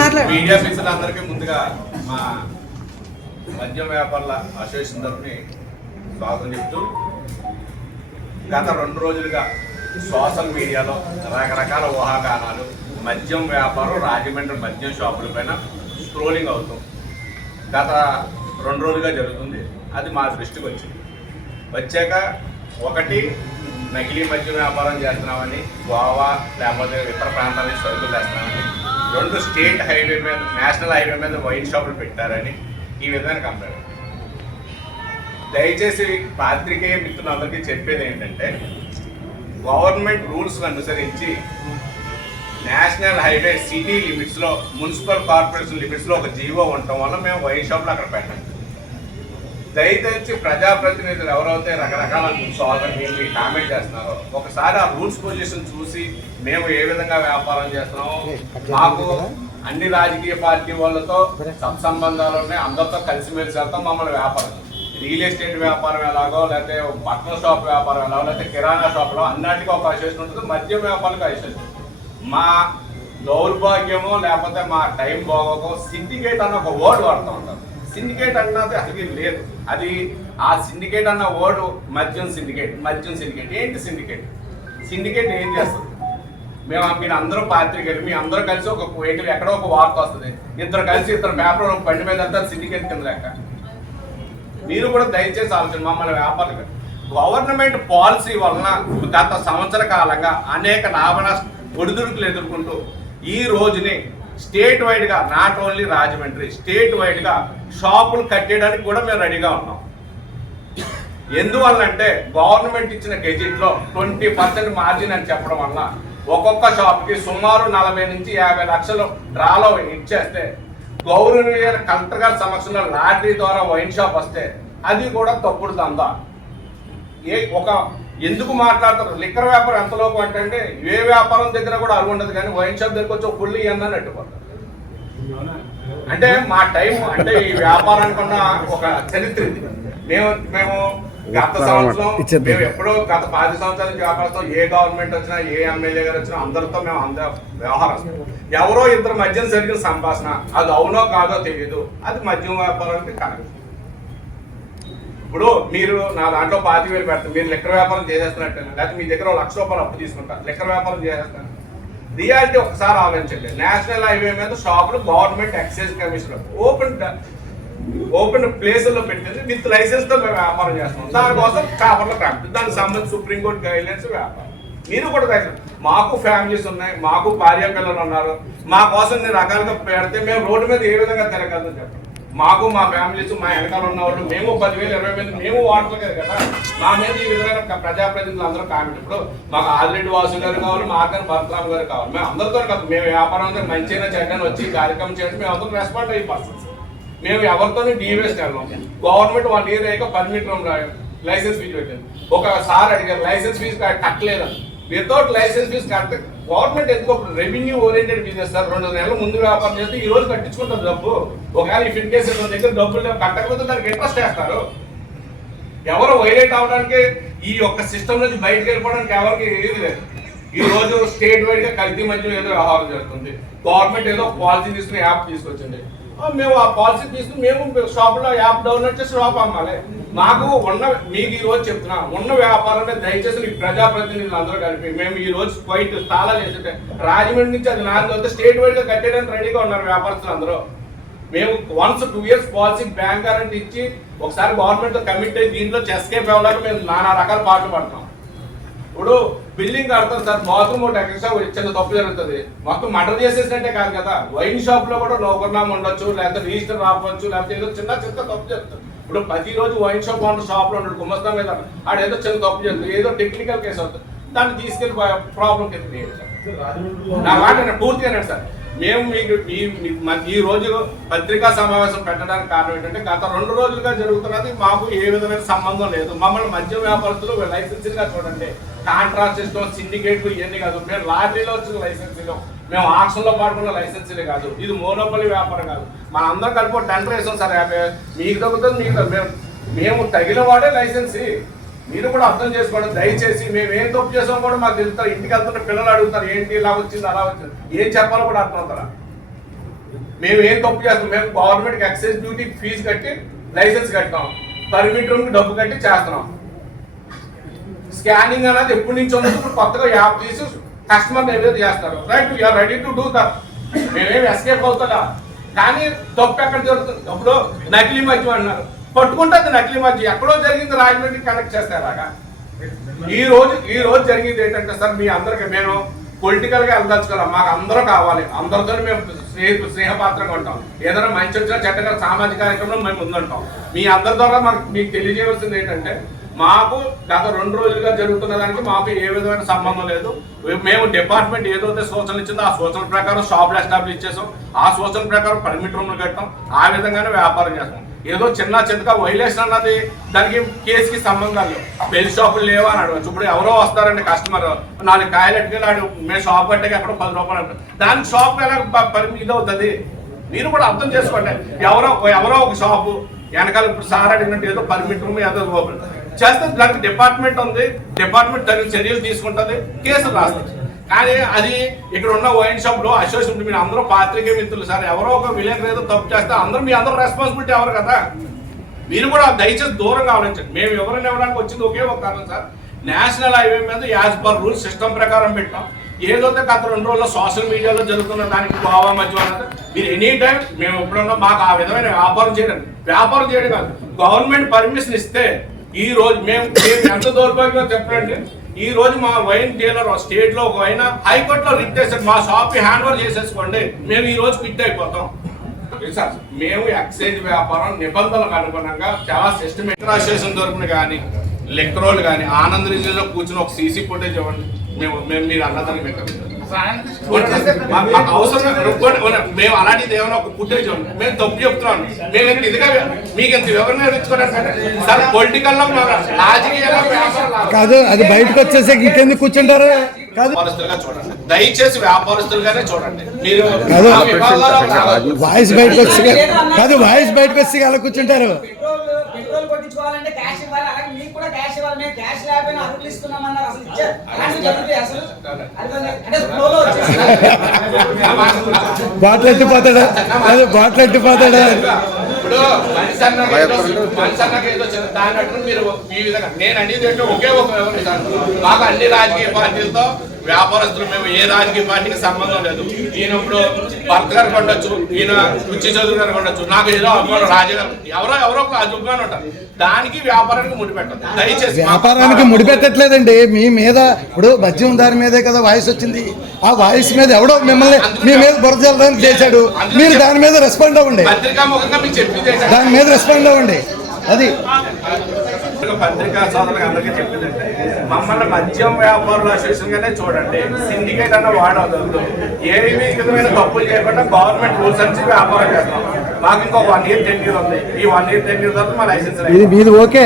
Media మిత్రులందరికీ ముందుగా మా మద్యం వ్యాపారుల అసోసియేషన్ తరఫుని స్వాగతం చెప్తూ గత 2 రోజులుగా సోషల్ మీడియాలో రకరకాల ఊహాగానాలు మద్యం వ్యాపారం రాజమండ్రి మద్యం షాపుల పైన స్క్రోలింగ్ అవుతాం గత 2 రోజులుగా జరుగుతుంది. అది మా దృష్టికి వచ్చాక ఒకటి నకిలీ మద్యం వ్యాపారం చేస్తున్నామని, గోవా లేకపోతే ఇతర ప్రాంతాల నుంచి సరుకులు తెస్తున్నామని, 2 స్టేట్ హైవే మీద నేషనల్ హైవే మీద వైన్ షాపులు పెట్టారని ఈ విధంగా కంప్లైంట్. దయచేసి పాత్రికేయ మిత్రులందరికీ చెప్పేది ఏంటంటే, గవర్నమెంట్ రూల్స్ అనుసరించి నేషనల్ హైవే సిటీ లిమిట్స్లో మున్సిపల్ కార్పొరేషన్ లిమిట్స్లో ఒక జీవో ఉండటం వల్ల మేము వైన్ షాపులు అక్కడ పెట్టాం. దయచేసి ప్రజాప్రతినిధులు ఎవరైతే రకరకాల సోషల్ మీడియా కామెంట్ చేస్తున్నారో ఒకసారి ఆ రూల్స్ పొజిషన్ చూసి మేము ఏ విధంగా వ్యాపారం చేస్తున్నామో, మాకు అన్ని రాజకీయ పార్టీ వాళ్ళతో సత్సంబంధాలు ఉన్నాయి, అందరితో కలిసిమెలిసి వెళ్తాం. మమ్మల్ని వ్యాపారం రియల్ ఎస్టేట్ వ్యాపారం ఎలాగో, లేకపోతే బట్టల షాప్ వ్యాపారం ఎలాగో, లేకపోతే కిరాణా షాప్లో అన్నిటికీ ఒక అసోసియేషన్ ఉంటుంది, మద్యం వ్యాపారానికి అసోసియేషన్. మా దౌర్భాగ్యమో లేకపోతే మా టైం బాగోకో సిండికేట్ అన్న ఒక వర్డ్ వాడుతూ ఉంటారు. సిండికేట్ అన్నది అసలు లేదు. అది ఆ సిండికేట్ అన్న వర్డ్ మద్యం సిండికేట్ ఏంటి? సిండికేట్ ఏం చేస్తుంది? మీరు అందరూ పాత్రికేయులు, మీ అందరూ కలిసి ఒక వెహికల్ ఎక్కడో ఒక వార్త వస్తుంది, ఇద్దరు కలిసి ఇద్దరు పేపర్ బండి మీద అంతా సిండికేట్ కింద లెక్క. మీరు కూడా దయచేసి ఆలోచన. మమ్మల్ని వ్యాపారులు గవర్నమెంట్ పాలసీ వలన గత సంవత్సర కాలంగా అనేక ఒడిదుడుకులు ఎదుర్కొంటూ ఈ రోజుని స్టేట్ వైడ్గా, నాట్ ఓన్లీ రాజమండ్రి, స్టేట్ వైడ్గా షాపులు కట్టేయడానికి కూడా మేము రెడీగా ఉన్నాం. ఎందువల్లంటే గవర్నమెంట్ ఇచ్చిన గెజిట్లో 20% మార్జిన్ అని చెప్పడం వల్ల ఒక్కొక్క షాప్కి సుమారు 40 నుంచి 50 లక్షలు డ్రాలో ఇచ్చేస్తే, గౌరవనీయ కలెక్టర్ గారి సమక్షంలో లాటరీ ద్వారా వైన్ షాప్ వస్తే అది కూడా తప్పుడు దందా. ఎందుకు మాట్లాడతారు? లిక్కర్ వ్యాపారం ఎంతలోపు అంటే ఏ వ్యాపారం దగ్గర కూడా అరువు ఉండదు, కానీ వైన్ షాప్ దగ్గర వచ్చి ఫుల్ ఇవ్వని అట్టుకుంటారు. అంటే మా టైం అంటే ఈ వ్యాపారానికి ఉన్న ఒక చరిత్ర ఇది. మేము గత సంవత్సరం మేము ఎప్పుడో గత 10 సంవత్సరాల నుంచి వ్యాపారం, ఏ గవర్నమెంట్ వచ్చినా ఏ ఎమ్మెల్యే గారు వచ్చినా అందరితో మేము వ్యవహారం. ఎవరో ఇద్దరు మద్యం జరిగిన సంభాషణ, అది అవునో కాదో తెలియదు, అది మద్యం వ్యాపారానికి కరెక్ట్. ఇప్పుడు మీరు నా దాంట్లో 25,000 పెడతారు, మీరు లిక్కర్ వ్యాపారం చేసేస్తున్నట్టు, లేకపోతే మీ దగ్గర 1,00,000 రూపాయలు అప్పు తీసుకుంటారు, లిక్కర్ వ్యాపారం చేసేస్తాను. రియాలిటీ ఒకసారి ఆలోచించండి. నేషనల్ హైవే మీద షాపులు గవర్నమెంట్ ఎక్సైజ్ కమిషన్ ఓపెన్ ప్లేసుల్లో పెట్టింది, విత్ లైసెన్స్ తో మేము వ్యాపారం చేస్తాం. దానికోసం పేపర్లో ప్రాక్టీస్, దానికి సంబంధించి సుప్రీంకోర్టు గైడ్లైన్స్ వ్యాపారం. మీరు కూడా దగ్గర మాకు ఫ్యామిలీస్ ఉన్నాయి, మాకు భార్య పిల్లలు ఉన్నారు, మా కోసం నేను రకాలుగా పెడితే మేము రోడ్డు మీద ఏ విధంగా తిరగలదో చెప్పండి. మాకు మా ఫ్యామిలీస్, మా వెనకాల ఉన్న వాళ్ళు, మేము 10,000 20,000 మేము వాడలేదు కదా. మా మీద ఈ విధంగా ప్రజాప్రతినిధులు అందరూ కామెంట్. ఇప్పుడు మాకు ఆదిరెడ్డి వాసు గారు కావాలి, మార్గన్ భరతరామ్ గారు కావాలి. మేము అందరితో కాదు, మేము వ్యాపారం అంతా మంచిగా చెడ్డని వచ్చి కార్యక్రమం చేయడం మేము అందరూ రెస్పాండ్ అయ్యే పర్సన్స్. మేము ఎవరితోనే డీవేస్ట్ వెళ్ళాం. గవర్నమెంట్ 1 ఇయర్ అయ్యాక పర్మిట్ లైసెన్స్ ఫీజు పెట్టింది. ఒకసారి అడిగారు లైసెన్స్ ఫీజు కట్టలేదని. వితౌట్ లైసెన్స్ ఫీజు కడితే గవర్నమెంట్ ఎందుకు రెవెన్యూ ఓరియంటెడ్ బిజినెస్ సార్, 2 నెలల ముందు వ్యాపారం చేస్తే ఈ రోజు కట్టించుకుంటారు డబ్బు. ఒకవేళ ఈ ఫిట్ కేసు దగ్గర డబ్బులు కట్టకపోతే దానికి ఇంట్రెస్ట్ వేస్తారు. ఎవరు వైలేట్ అవడానికి, ఈ యొక్క సిస్టమ్ నుంచి బయటకు వెళ్ళిపోవడానికి ఎవరికి ఏది లేదు. ఈ రోజు స్టేట్ వైడ్ గా కల్తీ మధ్య ఏదో వ్యవహారం జరుగుతుంది. గవర్నమెంట్ ఏదో పాలసీ తీసుకుని యాప్ తీసుకొచ్చింది, మేము ఆ పాలసీ తీసుకుని మేము షాపులో యాప్ డౌన్లోడ్ చేసి షాప్ అమ్మాలి. మాకు మీకు ఈ రోజు చెప్తున్నా, ఉన్న వ్యాపారాన్ని దయచేసి మీ ప్రజాప్రతినిధులు అందరూ కలిపి మేము ఈ రోజు క్వైట్ తాళా చేస్తుంటే రాజమండ్రి నుంచి అది నాలుగు వస్తే స్టేట్ వైడ్ గా కట్టేయడానికి రెడీగా ఉన్నారు వ్యాపారస్తులు అందరూ. మేము 2 years పాలసీ బ్యాంక్ గ్యారంటీ ఇచ్చి ఒకసారి గవర్నమెంట్ తో కమిట్ అయ్యి దీంట్లో ఎస్కేప్ అవ్వడానికి మేము నానా రకాల పాటలు పడతాం. ఇప్పుడు బిల్డింగ్ కడతాం సార్, బాత్రూమ్ ఒకటి ఎక్స్ట్రా చిన్న తప్పు జరుగుతుంది, మొత్తం మర్డర్ చేసేసినట్టే కాదు కదా. వైన్ షాప్ లో కూడా లోకర్నామా ఉండొచ్చు, లేకపోతే రిజిస్టర్ రావచ్చు, లేకపోతే ఏదో చిన్న తప్పు జరుగుతుంది. ఇప్పుడు ప్రతిరోజు వైన్ షాప్ ఓనర్ షాప్ లో ఉన్నాడు, గుమస్తా మీద ఆడేదో చిన్న తప్పు జరుగుతుంది, ఏదో టెక్నికల్ కేసు అవుతుంది, దాన్ని తీసుకెళ్లి ప్రాబ్లం నా మాట పూర్తిగా సార్. మేము మీకు ఈ రోజు పత్రికా సమావేశం పెట్టడానికి కారణం ఏంటంటే, గత 2 రోజులుగా జరుగుతున్నది మాకు ఏ విధమైన సంబంధం లేదు. మమ్మల్ని మద్యం వ్యాపారస్తులు లైసెన్సీలుగా చూడండి. కాంట్రాక్ట్ సిస్టమ్, సిండికేట్లు ఇవన్నీ కాదు. మేము లాటరీలో వచ్చిన లైసెన్సీలు, మేము ఆక్షన్లో పాడుకున్న లైసెన్సీలే కాదు. ఇది మోనోపలి వ్యాపారం కాదు. మన అందరం కలిపి టెండర్ వేసాం సార్, 50 మీకు తగ్గుతుంది, మీకు మేము తగిన వాడే లైసెన్సీ. మీరు కూడా అర్థం చేసుకోండి దయచేసి. మేము ఏం తప్పు చేసాం కూడా మాకు తెలుస్తారు. ఇంటికి వెళ్తుంటే పిల్లలు అడుగుతారు, ఏంటి ఇలా వచ్చింది అలా వచ్చింది, ఏం చెప్పాలో కూడా అర్థం అవుతారా. మేము ఏం తప్పు చేస్తాం? మేము గవర్నమెంట్కి ఎక్సైజ్ డ్యూటీ ఫీజు కట్టి లైసెన్స్ కట్టాం, పర్మిట్ రూమ్కి డబ్బు కట్టి చేస్తున్నాం. స్కానింగ్ అనేది ఎప్పటి నుంచి ఉంది, ఇప్పుడు కొత్తగా యాప్ తీసి కస్టమర్ ఏదైతే చేస్తారు. Right, you are ready to do that. మేమేమి ఎస్కేప్ అవుతుందా? కానీ తప్పు ఎక్కడ జరుగుతుంది? అప్పుడు నకిలీ మద్యం అన్నారు, పట్టుకుంటుంది నకిలీ మద్యం. ఎక్కడో జరిగింది రాజమండ్రి కనెక్ట్ చేస్తారాగా. ఈ రోజు జరిగింది ఏంటంటే సార్, మీ అందరికి మేము పొలిటికల్ గా వెళ్ళదలుచుకోవాలి, మాకు అందరూ కావాలి, అందరితో మేము స్నేహపాత్రంగా ఉంటాం. ఏదైనా మంచి వచ్చినా చెడ్డగా సామాజిక కార్యక్రమంలో మేము ముందుంటాం. మీ అందరి ద్వారా మీకు తెలియజేయవలసింది ఏంటంటే, మాకు గత 2 రోజులుగా జరుగుతున్న దానికి మాకు ఏ విధమైన సంబంధం లేదు. మేము డిపార్ట్మెంట్ ఏదైతే సూచనలు ఇచ్చిందో ఆ సూచనల ప్రకారం షాపులు ఎస్టాబ్లిష్ చేసాం, ఆ సూచన ప్రకారం పర్మిట్ రూమ్లు కట్టాం, ఆ విధంగానే వ్యాపారం చేస్తాం. ఏదో చిన్నగా వైలేషన్ అన్నది దానికి కేసుకి సంబంధం లేదు. బెల్ షాపులు లేవా అని అడగచ్చు. ఇప్పుడు ఎవరో వస్తారండి కస్టమర్, 4 కాయలు ఎట్టుకెళ్ళి మేము షాప్ కట్టాక ఎక్కడో 10 రూపాయలు అంటారు. దానికి షాప్ ఎలా ఇది అవుతుంది? మీరు కూడా అర్థం చేసుకోండి. ఎవరో ఒక షాపు వెనకాల ఇప్పుడు సార్ అడిగినట్టు ఏదో పర్మిట్ రూమ్ ఏదో ఓపెన్ చేస్తే దానికి డిపార్ట్మెంట్ ఉంది, డిపార్ట్మెంట్ తగిన చర్యలు తీసుకుంటుంది, కేసులు రాస్తుంది. కానీ అది ఇక్కడ ఉన్న వైన్ షాప్ లో అసోసియేషన్, మీరు అందరూ పాత్రికేయ మిత్రులు సార్, ఎవరో ఒక విలేకరు ఏదో తప్పు చేస్తే మీ అందరూ రెస్పాన్సిబిలిటీ ఎవరు కదా? మీరు కూడా దయచేసి దూరంగా ఆలోచించండి. మేము ఎవరైనా ఇవ్వడానికి వచ్చింది ఒకే ఒక కారణం సార్, నేషనల్ హైవే మీద యాజ్ పర్ రూల్ సిస్టమ్ ప్రకారం పెట్టాం. ఏదైతే గత 2 రోజుల్లో సోషల్ మీడియాలో జరుగుతున్న దానికి గోవా మధ్య మీరు ఎనీ టైం మేము ఎప్పుడన్నా మాకు ఆ విధమైన వ్యాపారం చేయడం కాదు, గవర్నమెంట్ పర్మిషన్ ఇస్తే ఈ రోజు మేము ఎంత దౌర్భాగ్యంగా చెప్పండి. ఈ రోజు మా వైన్ డీలర్ స్టేట్ లో ఒక వైన్ హైకోర్టులో రిట్ చేశారు, మా షాప్ హ్యాండ్ ఓవర్ చేసేసుకోండి, మేము ఈ రోజు ఫిట్ అయిపోతాం. మేము ఎక్సైజ్ వ్యాపారం నిబంధనలకు అనుగుణంగా చాలా సిస్టమేటిక్ అసోసియేషన్ తరపున కానీ లెక్కరోళ్ళు కానీ ఆనంద్ రిజిలో కూర్చుని ఒక సీసీ ఫుటేజ్ ఇవ్వండి. మేము మీరు అన్నదాన్ని అవసరం మేము అలాంటిది ఏమైనా ఒక ఫుటేజ్ ఇవ్వండి. మేము తప్పు చెప్తున్నాను, మేము ఎంత ఇదిగా మీకు ఎంత వివరణ ఇచ్చుకోవడానికి సార్ పొలిటికల్ లో రాజకీయాల్లో కాదు, అది బయటకు వచ్చేసి ఇంకెందుకు కూర్చుంటారు? వ్యాపారస్తులుగా చూడండి, దయచేసి వ్యాపారస్తులుగానే చూడండి. మీరు వాయిస్ బయటకు వచ్చి కాదు, వాయిస్ బయటకు వచ్చి అలా కూర్చుంటారు. పెట్రోల్ కొట్టించుకోవాలంటే క్యాష్ ఇవ్వాలి, అలాగే మీకు కూడా క్యాష్ ఇవ్వాలి. మేము క్యాష్ లేకపోయినా అరువులు ఇస్తున్నామన్నారు. అసలు ఇచ్చారు అలాంటివి జరుగుతాయి. అసలు అంటే ఫ్లోలో వచ్చేసి బాటిల్ ఎట్టిపోతాడా? అదే బాటిల్ ఎట్టిపోతాడా? ఇప్పుడు మీరు ఈ విధంగా నేను అనేది అంటే ఒకే ఒక మాకు అన్ని రాజకీయ పార్టీలతో వ్యాపారస్తులు, మేము ఏ రాజకీయ పార్టీకి సంబంధం లేదు. ఈయన ఇప్పుడు భర్త గారికి ఉండొచ్చు, ఈయన ఉచ్చి చదువు గారికి ఉండొచ్చు, నాకు ఏదో అభిమానం రాజగారు ఎవరో అభిమానం ఉంటారు. దానికి వ్యాపారానికి ముడిపెట్టదు. దయచేసి వ్యాపారానికి ముడిపెట్టట్లేదండి. మీ మీద ఇప్పుడు మద్యం దారి మీదే కదా వాయిస్ వచ్చింది. ఆ వాయిస్ మీద ఎవడో మిమ్మల్ని మీ మీద బురద జల్లడానికి చేశాడు. మీరు దాని మీద రెస్పాండ్ అవ్వండి, పత్రికాముఖంగా మీకు చెప్పింది దాని మీద రెస్పాండ్ అవ్వండి. అది పత్రికా సోదరులకు అందరికీ చెప్పిందంటే, మమ్మల్ని మద్యం వ్యాపారుల అసోసియేషన్ గానే చూడండి, సిండికేట్ అన్న వాడవద్దు. ఏమీ విధమైన తప్పులు చేయకుండా గవర్నమెంట్ రూల్స్ నుంచి వ్యాపారం చేస్తాం. మాకు ఇంకో 1 year టెన్యూర్ ఉంది. ఈ 1 year టెన్యూర్ తర్వాత మా లైసెన్స్ ఇది ఓకే.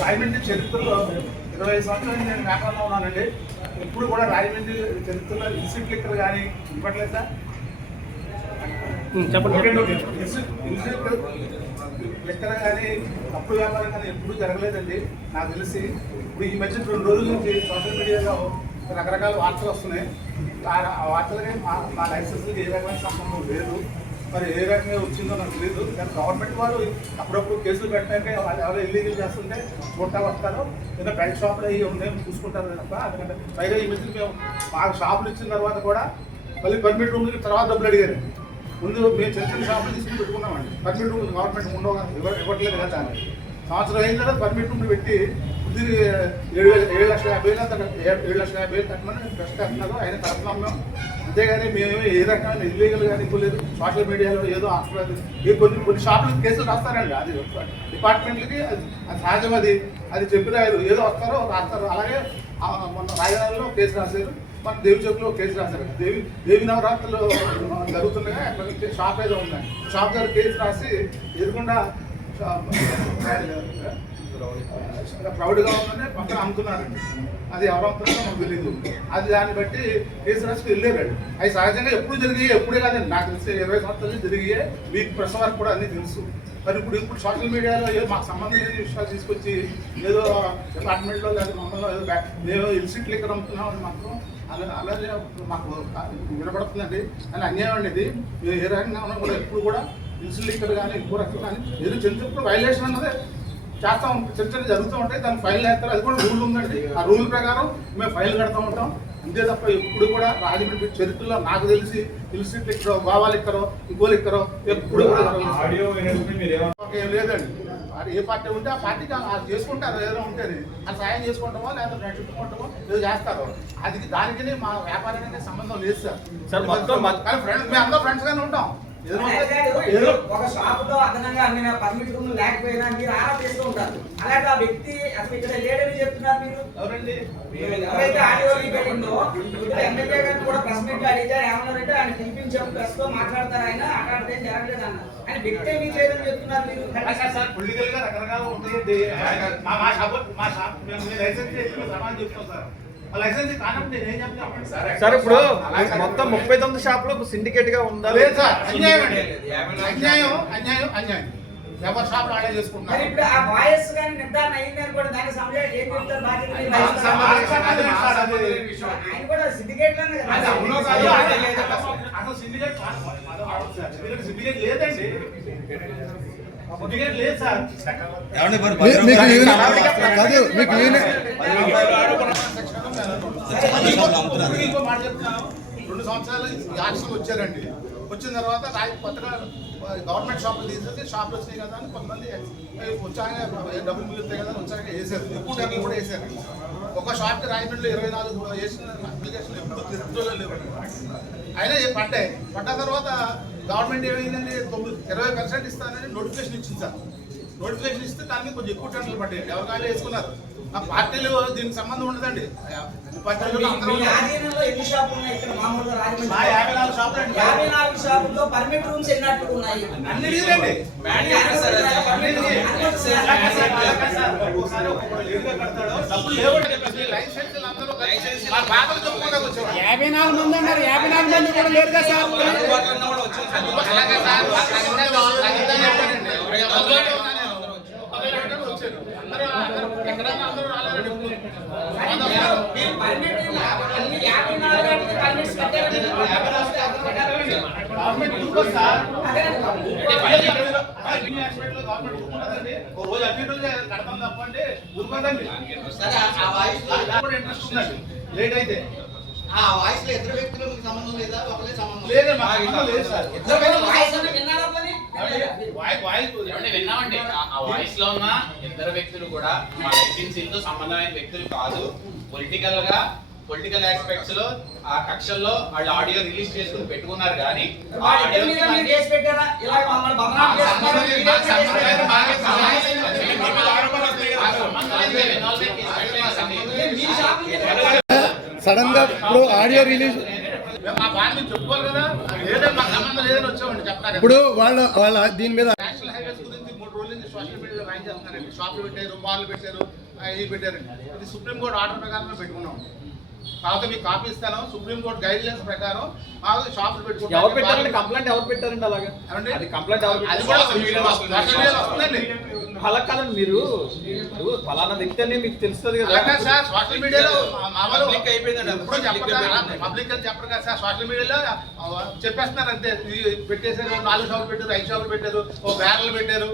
రాజమండ్రి చరిత్రలో 25 సంవత్సరాలు నేను వ్యాపారంలో ఉన్నానండి. ఇప్పుడు కూడా రాజమండ్రి చరిత్రలో ఇన్స్టిట్యూట్ లిక్కర్ కానీ ఇవ్వట్లేదు సార్. ఇన్స్టిట్యూట్ లెక్కన కానీ తప్పుడు వ్యాపారం కానీ ఎప్పుడూ జరగలేదండి నాకు తెలిసి. ఇప్పుడు ఈ మధ్య 2 రోజుల నుంచి సోషల్ మీడియాలో రకరకాల వార్తలు వస్తున్నాయి. ఆ వార్తలకి మా లైసెన్స్కి ఏ రకమైన సంబంధం లేదు. మరి ఏ రకంగా వచ్చిందో నాకు తెలియదు. కానీ గవర్నమెంట్ వాళ్ళు అప్పుడప్పుడు కేసులు పెట్టడానికి ఎవరో ఇల్లీగల్ చేస్తుంటే చూడటా వస్తారు, ఏదో బయట షాపులు అయ్యి ఉన్నాయి చూసుకుంటారు తప్ప. అందుకంటే పైగా ఈ మధ్య మేము మాకు షాపులు ఇచ్చిన తర్వాత కూడా మళ్ళీ పర్మిట్ రూమ్ తర్వాత డబ్బులు అడిగారు. ముందు మేము చిన్న షాపులు తీసుకుని పెట్టుకున్నామండి. పర్మిట్ రూమ్ గవర్నమెంట్ ఇవ్వట్లేదు కదా. సంవత్సరం అయిన తర్వాత పర్మిట్ రూమ్లు పెట్టి ఇది 7,50,000 7,50,000 కట్టమని ప్రశ్న కట్టినారు. ఆయన కడుతున్నాం మేము. అంతేగాని మేము ఏ రకమైన ఇల్లీగల్ కానీ లేదు. సోషల్ మీడియాలో ఏదో ఆస్పత్రి కొన్ని షాపులు కేసులు రాస్తారండి. అది డిపార్ట్మెంట్లకి అది సహజం. అది చెప్పినారు ఏదో వస్తారో రాస్తారు. అలాగే మొన్న రాజధానిలో కేసు రాశారు, మన దేవి చౌక్లో కేసు రాశారు. దేవి నవరాత్రులు జరుగుతుండగా అక్కడ నుంచి షాప్ ఏదో ఉన్నాయి. షాప్ దగ్గర కేసు రాసి ఎదురుకుండా ప్రౌడ్గా ఉందని పక్కన అమ్ముతున్నారండి. అది ఎవరు అమ్ముతున్నారో మాకు తెలియదు. అది దాన్ని బట్టి కేసు రాసుకు వెళ్ళారండి. అవి సహజంగా ఎప్పుడు జరిగాయి, ఎప్పుడే కాదండి. నాకు తెలిసి 20 సంవత్సరాలు జరిగాయి. మీకు ప్రశ్న వరకు కూడా అన్నీ తెలుసు. మరి ఇప్పుడు సోషల్ మీడియాలో ఏదో మాకు సంబంధం లేని విషయాలు తీసుకొచ్చి ఏదో డిపార్ట్మెంట్లో లేదా మమ్మల్ని ఏదో మేము ఇన్స్టిట్యూట్ లెక్కర్ అమ్ముతున్నాం అని మాత్రం అలాగే మాకు వినపడుతుందండి అని అన్యాయం అండి ఇది. మేము ఏ రకంగా ఉన్నా కూడా ఎప్పుడు కూడా ఇన్సులిన్ ఇక్కడ కానీ ఇంకో రకం కానీ ఏదో చిన్న వైలేషన్ అన్నది చేస్తాం, చిన్న చిన్న జరుగుతూ ఉంటాయి, దానికి ఫైల్ వేస్తారు. అది కూడా రూల్ ఉందండి. ఆ రూల్ ప్రకారం మేము ఫైల్ కడతా ఉంటాం. అంతే తప్ప ఎప్పుడు కూడా రాజమండ్రి చరిత్రలో నాకు తెలిసి ఇన్స్టిట్యూట్ ఇక్కడో బావాలు ఇక్కడో ఇంకోలు ఇక్కడో ఎప్పుడు కూడా ఏం లేదండి. అది ఏ పార్టీ ఉంటే ఆ పార్టీకి అది చేసుకుంటారు. ఏదో ఉంటుంది అది సాయం చేసుకుంటామో లేదా నడుచుకుంటామో ఏదో చేస్తారు. అది దానికి మా వ్యాపారానికి సంబంధం లేదు సార్. కానీ ఫ్రెండ్స్ మేము అందరూ ఫ్రెండ్స్ గానే ఉంటాం. ఏదో ఒక షాప్ లో అదనంగా అమ్మిన పర్మిట్ రూమ్ లేకపోయినా మీరు ఆరా చేస్తూ ఉంటారు. అలాగే ఆ వ్యక్తి అసలు ఇక్కడ లేడని చెప్తున్నారు మీరు. ఎవరండి ఎవరైతే ఆడియో పెట్టిందో ఎమ్మెల్యే గారిని కూడా ప్రెస్ మీట్ అడిగారు. ఏమన్నారంటే ఆయన పిలిపించాం, ప్రెస్ తో మాట్లాడతారు, ఆయన అట్లాంటిది ఏం జరగలేదు అన్న. ఆయన వ్యక్తే మీకు లేదని చెప్తున్నారు మీరు. పొలిటికల్ గా రకరకాల ఉంటాయి. మా షాప్ మేము లైసెన్స్ చేసి సమాధానం చెప్తాం సార్. లైసెన్స్ కానప్పుడు నేను ఏం చెప్తాను సార్ ఇప్పుడు మొత్తం 39 షాపులు సిండికేట్ గా ఉందా? లేదు సార్, అన్యాయం అండి. అన్యాయం అన్యాయం అన్యాయం. ఎవరి షాప్ ఆడే మరి చేసుకుంటున్నారు. ఇప్పుడు ఆ వాయిస్ కానీ నిర్ధారణ అయింది అనుకోండి, దానికి సమయం ఏం చెప్తారు? బాధ్యత మీరు వహిస్తారు. ఆయన కూడా సిండికేట్ లోనే కదా. అసలు సిండికేట్ సిండికేట్ లేదండి. సిండికేట్ లేదు సార్. మీకు కాదు, మీకు ఇంకో మాట చెప్తున్నాను. 2 సంవత్సరాలు యాక్షన్ వచ్చారండి. వచ్చిన తర్వాత కొత్తగా గవర్నమెంట్ షాపులు తీసేసి షాపులు వచ్చినాయి కదా అని కొంతమంది వచ్చాక డబ్బులు మిగులుతాయి కదా వచ్చాక వేసారు. ఎక్కువ డబ్బులు కూడా వేసారు. ఒక షాప్కి రాయమండ్రిలో 24 వేసిన అప్లికేషన్ ఎప్పుడు తిరుగుతూనే లేవు. అయినా పడ్డ తర్వాత గవర్నమెంట్ ఏమైందండి 20% ఇస్తానని నోటిఫికేషన్ ఇచ్చింది సార్. నోటిఫికేషన్ ఇస్తే దాన్ని కొంచెం ఎక్కువ టెండర్లు పడ్డాయి. ఎవరికాయలు వేసుకున్నారు. ఆ పార్టీలు దీనికి సంబంధం ఉండదండి. మీ ఆధీనంలో ఎన్ని షాపులు ఉన్నాయి ఇక్కడ మామూలుగా రాజమండ్రి? 54 షాపులు అండి. 54 షాపుల్లో పర్మిట్ రూమ్స్ ఎన్నట్టు ఉన్నాయి? అన్ని లేదండి. ఒక్కొక్కసారి ఒక్కొక్కడు లేటుగా కడతాడు. డబ్బులు లేవండి. లైసెన్సులు అందరూ మా బాధలు చెప్పుకుంటూ వచ్చేవారు. 54 మంది అన్నారు. 54 మంది కూడా లేరుగా సార్. అలాగే సార్, ఎక్కడైనా అందరూ రాలేదండి. మీరు పర్మిట్ అన్ని 54 గంటలకి పర్మిట్స్ కట్టారండి. గవర్నమెంట్ ఊరుకోదు సార్. అదేనండి బాబు. గవర్నమెంట్ ఊరుకుంటుందండి. ఒక రోజు అన్ని రోజులు కడతాం తప్పండి ఊరుకోదండి. ఇంట్రెస్ట్ ఉందండి లేట్ అయితే. ఆ వాయిస్ లో ఇద్దరు వ్యక్తులకు సంబంధం లేదా? ఒకరే సంబంధం లేదే మాకు సంబంధం లేదు సార్. వాయిస్ అంటే విన్నారా పోనీ? ఏమంటే విన్నామండి. ఆ వాయిస్ లో ఉన్న ఇద్దరు వ్యక్తులు కూడా మా లైసెన్సీలతో సంబంధమైన వ్యక్తులు కాదు. పొలిటికల్ ఆస్పెక్ట్స్ లో ఆ కక్షల్లో వాళ్ళు ఆడియో రిలీజ్ చేసుకుని పెట్టుకున్నారు కానీ ఆ ఆడియో మీద మీరు కేసు పెట్టారా? ఇలా మమ్మల్ని బదనాం చేస్తున్నారు. మీ షాపులకి సడన్ గా ఇప్పుడు ఆడియో రిలీజ్ మా బాధ మీరు చెప్పుకోవాలి కదా. లేదండి మాకు సంబంధం లేదని వచ్చామండి చెప్తారు. ఇప్పుడు వాళ్ళ దీని మీద నేషనల్ హైవేస్ గురించి 3 రోజుల నుంచి సోషల్ మీడియాలో రైన్ చేస్తున్నారండి. షాపులు పెట్టారు, మాల్లు పెట్టారు, ఇవి పెట్టారండి. ఇది సుప్రీంకోర్టు ఆర్డర్ ప్రకారం పెట్టుకున్నాం. కాకపోతే మీకు కాపీ ఇస్తాను. సుప్రీంకోర్టు గైడ్ లైన్స్ ప్రకారం మాకు షాపులు ఎవరు పెట్టారండి? కంప్లైంట్ ఎవరు పెట్టారండి? అలాగా అది కంప్లైంట్ ఎవరు అది పెట్టారు? కూడా సోషల్ మీడియాలో వస్తుందండి. అలా కాదండి, మీరు ఫలానా వ్యక్తి అని మీకు తెలుస్తుంది కదా. అలాగే సార్ సోషల్ మీడియాలో మామూలు ఎప్పుడూ చెప్పరు కదా. పబ్లిక్ అని చెప్పరు కదా సార్. సోషల్ మీడియాలో చెప్పేస్తున్నారు అంతే. పెట్టేశారు, 4 షాపులు పెట్టారు, 5 షాపులు పెట్టారు, ఓ బ్యారర్లు పెట్టారు.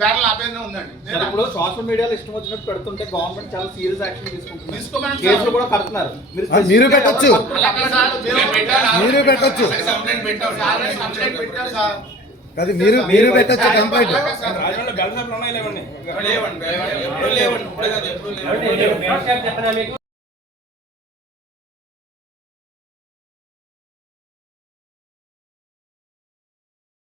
బ్యారర్లు ఆపేనే ఉందండి. ఇప్పుడు సోషల్ మీడియాలో ఇష్టం వచ్చినట్టు పెడుతుంటే గవర్నమెంట్ చాలా సీరియస్ యాక్షన్ తీసుకుంటుంది. తీసుకోమని కేసులు కూడా కడుతున్నారు. మీరు పెట్టొచ్చు. అలాగే సార్ మీరు పెట్టొచ్చు. కంప్లైంట్ పెట్టారు సార్. అది మీరు పెట్టొచ్చు కంప్లైంట్. రాజమండ్రి బెల్ట్ షాపులు ఉన్నాయి లేవండి?